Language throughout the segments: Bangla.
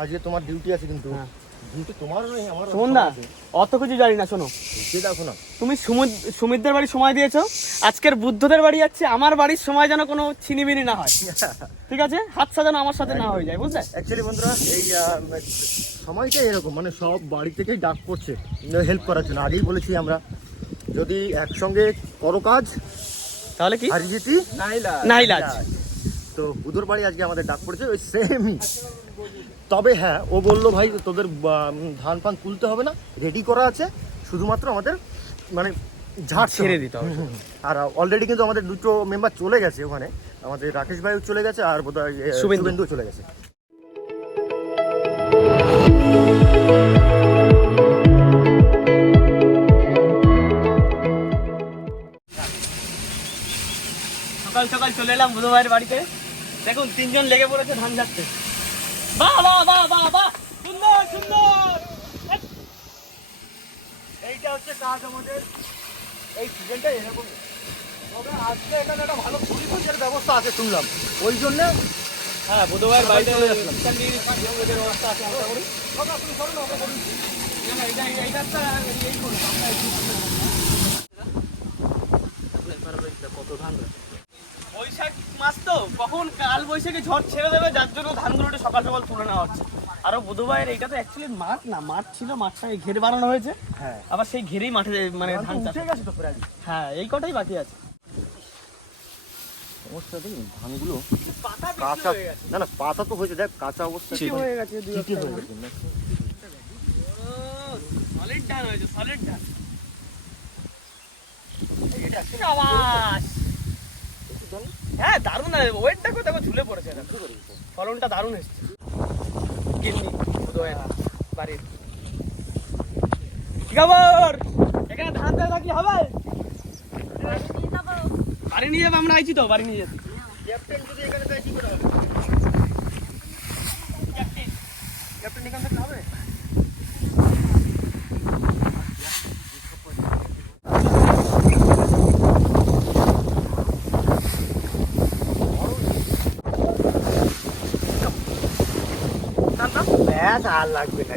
আজকে তোমার ডিউটি আছে কিন্তু ডিউটি তোমার নেই আমার। শোন না, অত কিছু জানি না, শোনো দেখো না, তুমি সুমিতদের বাড়ি সময় দিয়েছো, আজকের বুদ্ধদের বাড়ি যাচ্ছে, আমার বাড়ির সময় যেন কোনো ছিনিমিনি না হয়, ঠিক আছে? হাতটা যেন আমার সাথে না হয়ে যায়, বুঝলে? অ্যাকচুয়ালি বন্ধুরা এই সময়টা এরকম, মানে সব বাড়ি থেকেই ডাক পড়ছে হেল্প করার জন্য। আগেই বলেছি আমরা, যদি একসঙ্গে করো কাজ তাহলে কি আর জিতি নাই লাজ। তো বুধুর বাড়ি আজকে আমাদের ডাক পড়েছে ওই সেমই। তবে হ্যাঁ, ও বললো ভাই তোদের ধান পান তুলতে হবে না, রেডি করা আছে, শুধুমাত্র আমাদের মানে ঝাড় ছেড়ে দিতে হবে। আর অলরেডি কিন্তু আমাদের দুটো মেম্বার চলে গেছে ওখানে, আমাদের রাকেশ ভাইও চলে গেছে আর বোধহয় শুভেন্দুও চলে গেছে। সকাল সকাল চলে এলাম বুধ ভাইয়ের বাড়িতে। দেখুন 3 জন লেগে পড়েছে ধান ঝাড়তে। বাহ বাহ বাহ বাহ বাহ, সুন্দর সুন্দর। এইটা হচ্ছে কাজ আমাদের, এই সিজনটা এরকম। তবে আজকে এখানে একটা ভালো পরিবেশের ব্যবস্থা আছে শুনলাম, ওই জন্য হ্যাঁ বুধ ভাইয়ের বাড়িতে ব্যবস্থা আছে। কত ধান, বৈশাখ মাস তো, কখন কাল বৈশাখী ঝড় ছেড়ে দেবে, যার জন্য ধানগুলো সকাল সকাল তুলে নেওয়া হচ্ছে। আরো বুধ ভাইয়ের এইটা তো অ্যাকচুয়ালি মাঠ না, মাঠ ছিল, মাঠটাকে ঘেরে বানানো হয়েছে, হ্যাঁ আবার সেই ঘেরেই মাঠে মানে ধান চাষ গেছে তো প্রায়। হ্যাঁ, এই কটাই বাকি আছে। সমস্যা দেখুন ধানগুলো পাতা কাঁচা, না না পাতা তো হয়েছে, দেখ কাঁচা অবস্থা হয়ে গেছে, চিটি হয়ে গেছে। সলিড ধান হয়েছে, সলিড ধান। হ্যাঁ দারুণ, ওয়েটটা দেখো ঝুলে পড়েছে, ফলনটা দারুণ এসছে। গিন্নি বাড়ির কি খবর? এখানে ধান দেওয়া থাকলে হবে? বাড়ি নিয়ে যাবো, আমরা আইছি তো বাড়ি নিয়ে যেতে। ক্যাপ্টেন যদি এখানে দেয় কি করে হবে? ক্যাপ্টেন এখান থেকে হবে? ব্যাস আর লাগবে না।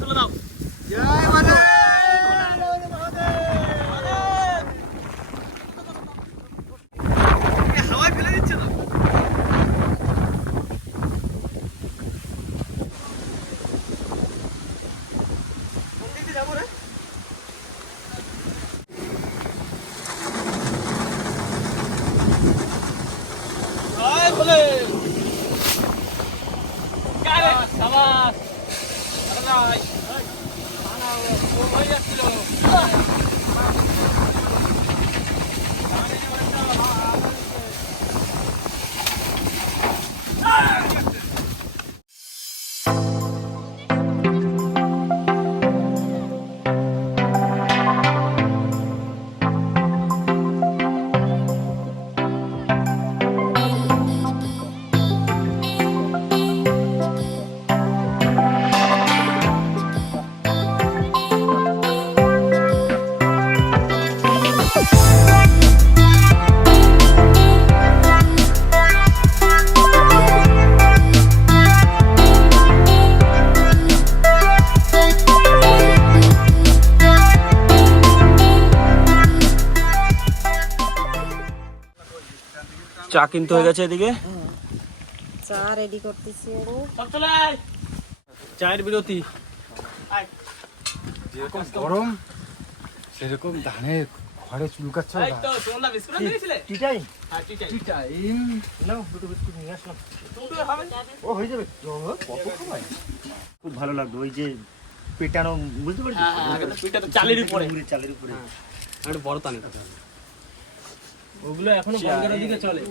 তুলে দাও। জয় মাতা। হাওয়ায় ফেলে দিচ্ছে তো। কোন দিক দিয়ে যাবো রে? জয় বলে। সাবাস। আরে ভাই, ও হয়ে যাচ্ছিল। চা কিনতে হয়ে গেছে এদিকে, চা রেডি করতেছি। সব চলে আয়, চায়ের বিরতি। যেরকম গরম সেরকম ধানের ঘরে চুলকাচ্ছে। এই তো তোমরা বিস্কুট আনতে গেছিলে? টিটাই হ্যাঁ টিটাই। টাইম নাও, দুটো বিস্কুট নিয়ে আসলাম। তুমি হবে? ও হয়ে যাবে। কত সময়? খুব ভালো লাগলো ওই যে পেটানো, বুঝতে পারছিস? হ্যাঁ, কিন্তু পিঠটা তো চালের উপরে। চালের উপরে। একটা বড় তানি। ওগুলো এখনো বঙ্গের দিকে চলে।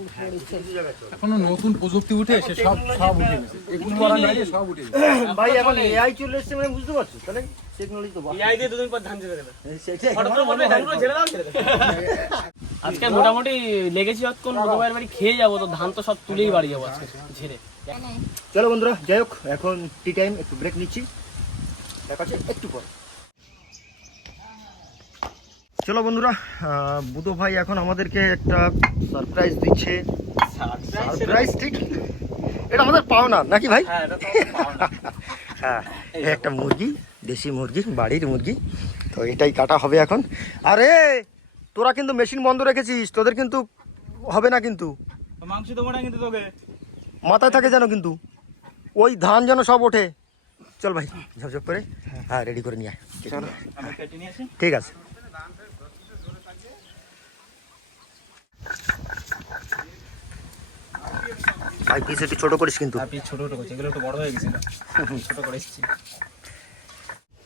এখনো নতুন প্রযুক্তি উঠে এসে সব সব উঠে গেছে, এগুলো বলা নাই যে সব উঠে গেছে। ভাই এখন এআই চলে এসেছে, মানে বুঝতে পারছো? তাহলে টেকনোলজি তো এই দিয়ে দুদিন পর ধান ছেড়ে দেবে। সেটাই হঠাৎ করে বলবে ধানগুলো ছেড়ে দাও, ছেড়ে দেবে। আজকে মোটামুটি লেগেছি যতক্ষণ রোদবাইয়ের বাড়ি খেয়ে যাবো, তো ধান তো সব তুলেই বাড়ি যাবো আজকে ঝেড়ে। চলো বন্ধুরা, যাই হোক এখন টি টাইম, একটু ব্রেক নিচ্ছি, দেখা হচ্ছে একটু পর। চলো বন্ধুরা, বুধো ভাই এখন আমাদেরকে একটা সারপ্রাইজ দিচ্ছে। সারপ্রাইজ ঠিক এটা আমাদের পাওনা নাকি ভাই? হ্যাঁ এটা তো পাওনা। হ্যাঁ, এই একটা মুরগি, দেশি মুরগি, বাড়ির মুরগি। তো এটাই কাটা হবে এখন। আরে তোরা কিন্তু মেশিন বন্ধ রেখেছিস, তোদের কিন্তু হবে না কিন্তু, মাংস দেবো না কিন্তু তোকে। মাথায় থাকে যেন কিন্তু, ওই ধান যেন সব ওঠে। চল ভাই ঝপঝপ করে, হ্যাঁ রেডি করে নিয়ে আয়। চলো আমি কেটে নিয়ে আসি। ঠিক আছে। ভাই পিস একটু ছোট করিস কিন্তু। আপনি ছোট ছোট করছি, এগুলো একটু বড় হয়ে গেছিল, ছোট করে এসেছি।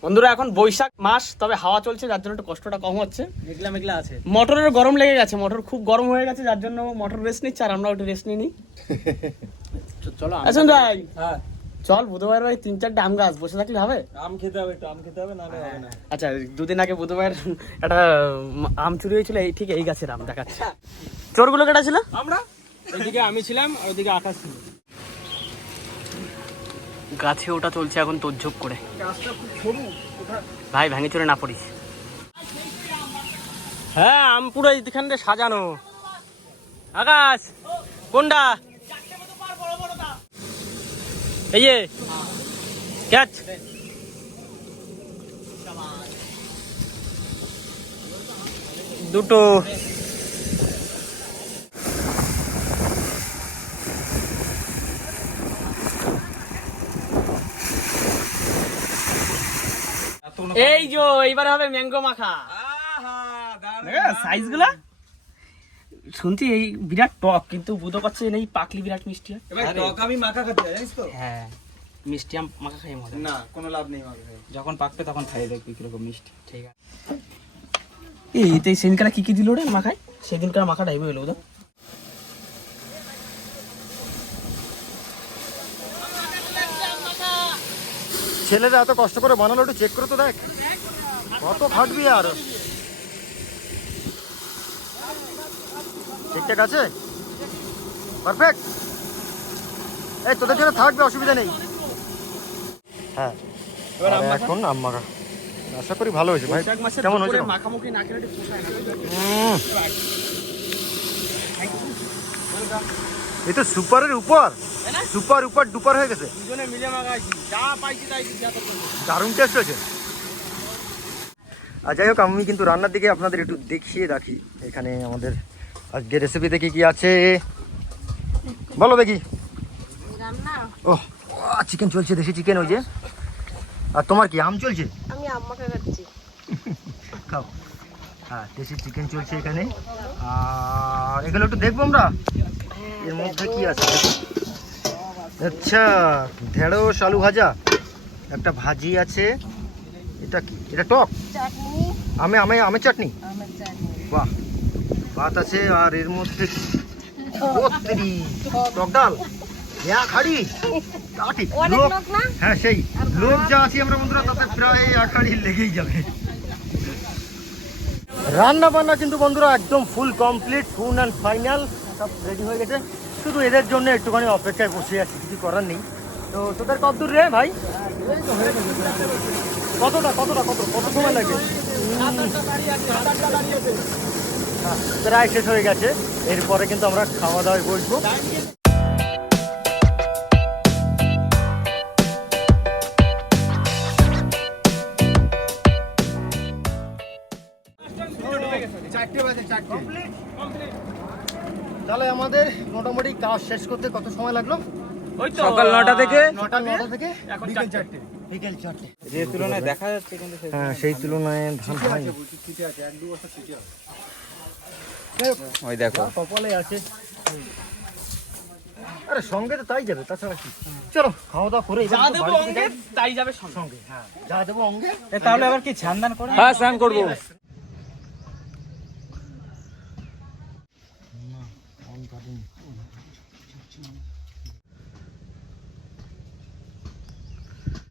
বন্ধুরা এখন বৈশাখ মাস, তবে হাওয়া চলছে যার জন্য একটু কষ্টটা কম হচ্ছে। মেঘলা মেঘলা আছে, মোটরের গরম লেগে গেছে, মোটর খুব গরম হয়ে গেছে যার জন্য মোটর রেস্ট নিচ্ছে আর আমরাও একটু রেস্ট নিই নি। চলো আসুন ভাই, হ্যাঁ চল বুধবার ভাই 3-4টে আম গাছ, বসে থাকলে হবে? আম খেতে হবে, একটু আম খেতে হবে, নাহলে হবে না। আচ্ছা, দুদিন আগে বুধবার একটা আম চুরি হয়েছিল, এই ঠিক এই গাছের আম দেখাচ্ছে। চোরগুলো কেটা ছিল? আমরা ওইদিকে আমি ছিলাম আর ওইদিকে আকাশ ছিল। গাছে ওটা চলছে এখন তোজ্জব করে। গাছটা খুব সরু। ভাই ভাঙি চড়ে না পড়িস। হ্যাঁ আম পুরো এইখানে সাজানো। আকাশ কোনটা? এই যে ক্যাচ। দুটো। এই যে এইবার হবে ম্যাঙ্গো মাখা। সাইজ গুলা শুনছি এই বিরাট টক, কিন্তু বুধো পাচ্ছে এই পাকলি বিরাট মিষ্টি হয়। এবার টক আমি মাখা খাতে হয়, জানিস তো? হ্যাঁ মিষ্টি আম মাখা খাই মজা। না কোনো লাভ নেই মাখা খাই। যখন পাকবে তখন খাইয়ে দেখবি কিরকম মিষ্টি। ঠিক আছে। এই সেদিনকার কি কি দিল রে মাখায়? সেদিনকার মাখাটা এইভাবে এলো বুধো। ছেলেরা এত কষ্ট করে বানালো, একটু চেক করে তো দেখ কত খাটবি। আর ঠিকঠাক আছে, পারফেক্ট। এই তোদের জন্য থাকবে, অসুবিধা নেই। হ্যাঁ আর এখন আম মাখা, আশা করি ভালো হয়েছে ভাই। কেমন হয়েছে? মাখামুখি না খেলে পোষায় না। এই তো সুপারের উপর, সুপার উপর ডুপার হয়ে গেছে। দুজনে মিলে মাখাইছি, যা পাইছি তাই দিছি। দারুণ টেস্ট হয়েছে। আর যাই হোক, আমি কিন্তু রান্নার দিকে আপনাদের একটু দেখিয়ে রাখি। এখানে আমাদের আজকে রেসিপিতে কি কি আছে বলো দেখি। রান্না ও চিকেন চলছে, দেশি চিকেন। ওই যে, আর তোমার কি আম চলছে? আমি আম্মাকে খাচ্ছি। খাও। হ্যাঁ দেশি চিকেন চলছে এখানে। আর এগুলো একটু দেখবো আমরা এর মধ্যে কি আছে। আচ্ছা, ঢেঁড়স আলু ভাজা, একটা ভাজি আছে। এটা কি? এটা টক চাটনি, আমের চাটনি। আমের চাটনি। বাহ, ভাত আছে। আর এর মধ্যে টক ডাল, খাড়ি। অনেক লোক না? হ্যাঁ সেই লোক যা আছি আমরা বন্ধুরা, তাতে প্রায় আখাড়ি লেগেই যাবে। রান্না বান্না কিন্তু বন্ধুরা একদম full complete, full and final, সব রেডি হয়ে গেছে। শুধু এদের জন্য একটুখানি অপেক্ষায় বসে আছি, কিছু করার নেই। তো তোদের কত দূর রে ভাই? কত সময় লাগবে? প্রায় শেষ হয়ে গেছে। এরপরে কিন্তু আমরা খাওয়া দাওয়ায় বসবো। তাহলে আমাদের মোটামুটি কাজ শেষ করতে কত সময় লাগলো? ওই তো সকাল 9টা থেকে নটা থেকে এখন বিকেল 4টে। বিকেল 4টে। যে তুলনায় দেখা যাচ্ছে কিন্তু হ্যাঁ সেই তুলনায় ধান হয়নি। ওই দেখো কপালে আছে। আরে সঙ্গে তো তাই যাবে, তাছাড়া কি। চলো খাওয়া দাওয়া করে যা দেবো অঙ্গে তাই যাবে সঙ্গে। হ্যাঁ যা দেবো অঙ্গে। তাহলে আবার কি স্নান করে? হ্যাঁ স্নান করবো।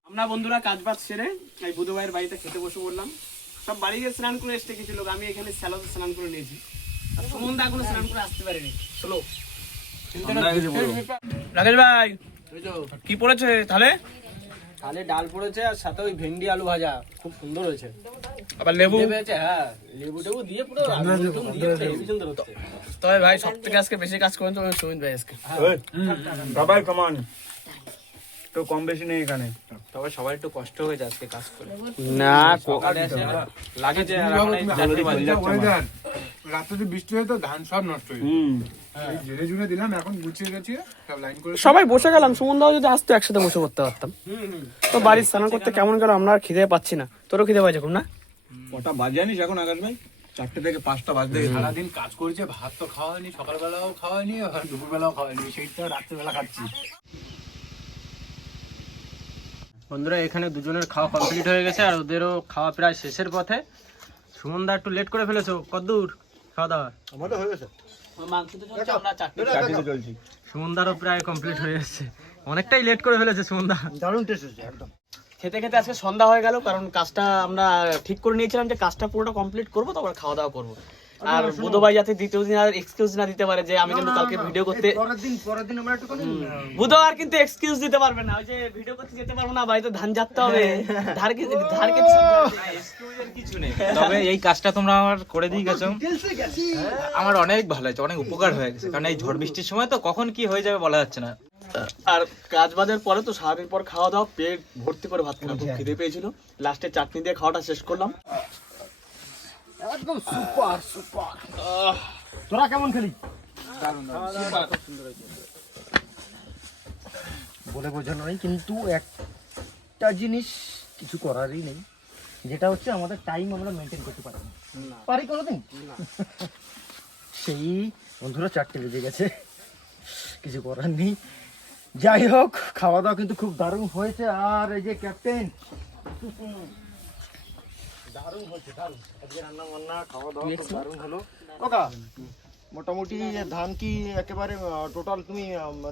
আমরা বন্ধুরা কাজ বাজ সেরে এই বুধবাইয়ের বাড়িতে খেতে বসে পড়লাম। সব বাড়ি গিয়ে স্নান করে এসছে কিছু লোক, আমি এখানে স্যালাতে স্নান করে নিয়েছি। আর সুমন দা এখনো স্নান করে আসতে পারেনি। চলো রাকেশ ভাই কি পড়েছে তাহলে? তাহলে ডাল পড়েছে আর সাথে ওই ভেন্ডি আলু ভাজা, খুব সুন্দর হয়েছে। আবার লেবু হ্যাঁ লেবু টেবু দিয়ে পুরো আলু দিয়ে হেভি সুন্দর হচ্ছে। তবে ভাই সব থেকে আজকে বেশি কাজ করেন তো সুমিত ভাই আজকে। সবাই কমান তো কম বেশি নেই এখানে। তবে সবাই একটু কষ্ট হয়ে যায় আজকে কাজ করে। না লাগে যে রাতে যে বৃষ্টি হয় তো ধান সব নষ্ট হয়ে যায়। জেনে জুনে দিলাম, এখন গুছিয়ে গেছি সব লাইন করে। সবাই বসে গেলাম, সুমন দাও যদি আসতো একসাথে বসে করতে পারতাম। তো বাড়ির স্নান করতে কেমন গেল, আমরা আর খিদে পাচ্ছি না। তোরও খিদে পাচ্ছে খুব না? কটা বাজে জানিস এখন আকাশ ভাই? 4টে থেকে 5টা বাজতে গেছে। সারাদিন কাজ করেছে, ভাত তো খাওয়া হয়নি, সকালবেলাও খাওয়া হয়নি, আর দুপুরবেলাও খাওয়া হয়নি, সেইটা রাত্রেবেলা খাচ্ছি। বন্ধুরা এখানে দুজনের খাওয়া কমপ্লিট হয়ে গেছে আর ওদেরও খাওয়া প্রায় শেষের পথে। সুমনদা একটু লেট করে ফেলেছো, কতদূর খাওয়া দাওয়া? আমাদের হয়ে গেছে। মাংস তো চলছে, আমরা চাটনি চাটনিতে চলছি। সুমনদারও প্রায় কমপ্লিট হয়ে যাচ্ছে, অনেকটাই লেট করে ফেলেছে সুমনদা। দারুণ টেস্ট হচ্ছে একদম। খেতে খেতে আজকে সন্ধ্যা হয়ে গেল, কারণ কাজটা আমরা ঠিক করে নিয়েছিলাম যে কাজটা পুরোটা কমপ্লিট করবো, তারপর খাওয়া দাওয়া করবো। আর বুধো ভাই যাতে দ্বিতীয় দিন আর এক্সকিউজ না দিতে পারে যে আমি কিন্তু কালকে ভিডিও করতে, পরের দিন আমরা একটু বুধো আর কিন্তু এক্সকিউজ দিতে পারবে না, ওই যে ভিডিও করতে যেতে পারবো না, বাড়িতে ধান যাতে হবে, ধার কিছু নেই। তবে এই কাজটা তোমরা আমার করে দিয়ে গেছো, আমার অনেক ভালো হয়েছে, অনেক উপকার হয়ে গেছে। কারণ এই ঝড় বৃষ্টির সময় তো কখন কি হয়ে যাবে বলা যাচ্ছে না। আর কাজ বাজের পরে তো সারাদিন পর খাওয়া দাওয়া, পেট ভর্তি করে ভাত খেলাম, খুব খিদে পেয়েছিল। লাস্টে চাটনি দিয়ে খাওয়াটা শেষ করলাম। একদম সুপার সুপার। তোরা কেমন খেলি? বলে বোঝানো নেই, কিন্তু একটা জিনিস কিছু করারই নেই, যেটা হচ্ছে আমাদের টাইম আমরা মেনটেন করতে পারি না। পারি কোনোদিন? সেই বন্ধুরা 4টে বেজে গেছে, কিছু করার নেই। যাই হোক, খাওয়া দাওয়া কিন্তু খুব দারুণ হয়েছে। আর এই যে ক্যাপ্টেন, দারুণ হয়েছে, দারুণ। আজকে রান্না বান্না খাওয়া দাওয়া খুব দারুণ হলো। কাকা মোটামুটি ধান কি একেবারে টোটাল তুমি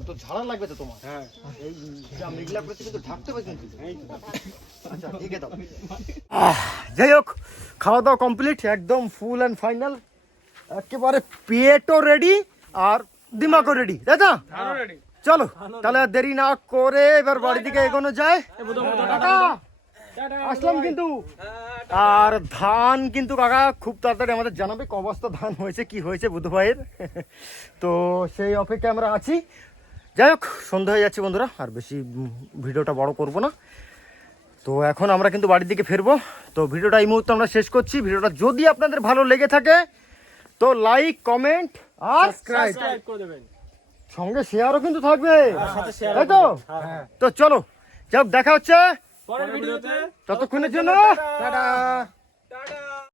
তো ঝাড়া লাগবে তো তোমার? হ্যাঁ, এই যা মেঘলা করেছে কিন্তু ঢাকতে হবে কিন্তু। আচ্ছা ঠিক আছে। যাই হোক, খাওয়া দাওয়া কমপ্লিট, একদম ফুল অ্যান্ড ফাইনাল। একেবারে পেটও রেডি আর দিমাগও রেডি, তাই তো? চলো তাহলে আর দেরি না করে এবার বাড়ি দিকে এগোনো যায়। কাকা আসলাম কিন্তু। আর ধান কিন্তু কাকা খুব তাড়াতাড়ি আমাদের জানাবে ক বস্তা ধান হয়েছে, কি হয়েছে বুধ ভাইয়ের। তো সেই অপেক্ষায় আমরা আছি। যাই হোক, সন্ধ্যা হয়ে যাচ্ছে বন্ধুরা, আর বেশি ভিডিওটা বড় করব না। তো এখন আমরা কিন্তু বাড়ির দিকে ফিরবো। তো ভিডিওটা এই মুহূর্তে আমরা শেষ করছি। ভিডিওটা যদি আপনাদের ভালো লেগে থাকে তো লাইক, কমেন্ট আর সাবস্ক্রাইব করে দেবেন, সঙ্গে শেয়ারও কিন্তু থাকবে, তাই তো? তো চলো, যাক দেখা হচ্ছে পরের ভিডিওতে। ততক্ষণের জন্য টাটা।